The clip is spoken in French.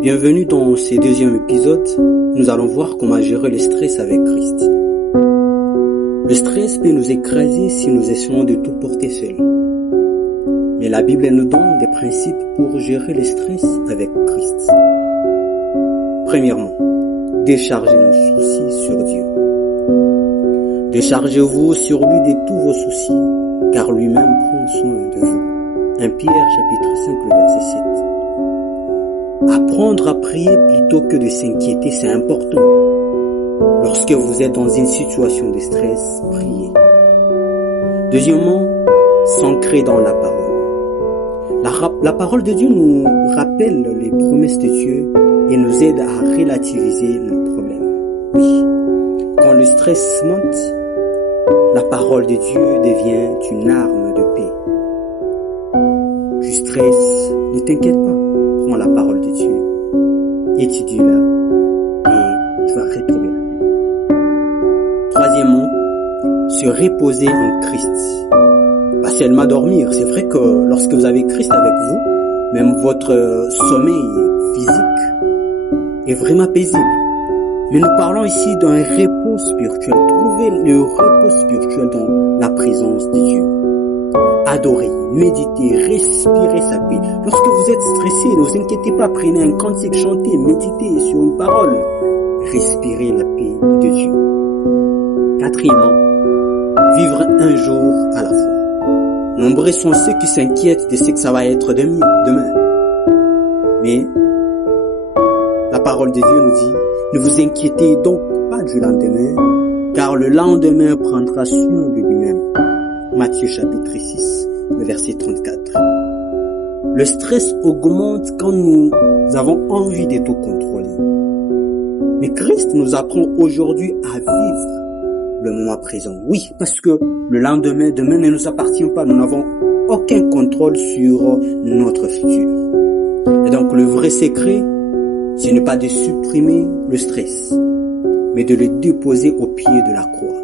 Bienvenue dans ce deuxième épisode. Nous allons voir comment gérer le stress avec Christ. Le stress peut nous écraser si nous essayons de tout porter seul. Mais la Bible nous donne des principes pour gérer le stress avec Christ. Premièrement, déchargez nos soucis sur Dieu. Déchargez-vous sur lui de tous vos soucis, car lui-même prend soin de vous. 1 Pierre chapitre 5, le verset 7. Apprendre à prier plutôt que de s'inquiéter, c'est important. Lorsque vous êtes dans une situation de stress, priez. Deuxièmement, s'ancrer dans la parole. La parole de Dieu nous rappelle les promesses de Dieu et nous aide à relativiser le problème. Oui, quand le stress monte, la parole de Dieu devient une arme de paix. Du stress, ne t'inquiète pas, prends la parole de Dieu, étudie-la et tu vas retrouver la paix. Troisièmement, se reposer en Christ. Pas seulement dormir, c'est vrai que lorsque vous avez Christ avec vous, même votre sommeil physique est vraiment paisible. Mais nous parlons ici d'un repos spirituel. Trouvez le repos spirituel dans la présence de Dieu. Adorez, méditez, respirez sa paix. Lorsque vous êtes stressé, ne vous inquiétez pas, prenez un cantique, chantez, méditez sur une parole. Respirez la paix de Dieu. Quatrièmement, vivre un jour à la fois. Nombreux sont ceux qui s'inquiètent de ce que ça va être demain. Mais la parole de Dieu nous dit, ne vous inquiétez donc pas du lendemain, car le lendemain prendra soin de lui-même. Matthieu chapitre 6, le verset 34. Le stress augmente quand nous avons envie de tout contrôler. Mais Christ nous apprend aujourd'hui à vivre le moment présent. Oui, parce que le lendemain, demain ne nous appartient pas. Nous n'avons aucun contrôle sur notre futur. Et donc le vrai secret, ce n'est pas de supprimer le stress, mais de le déposer au pied de la croix.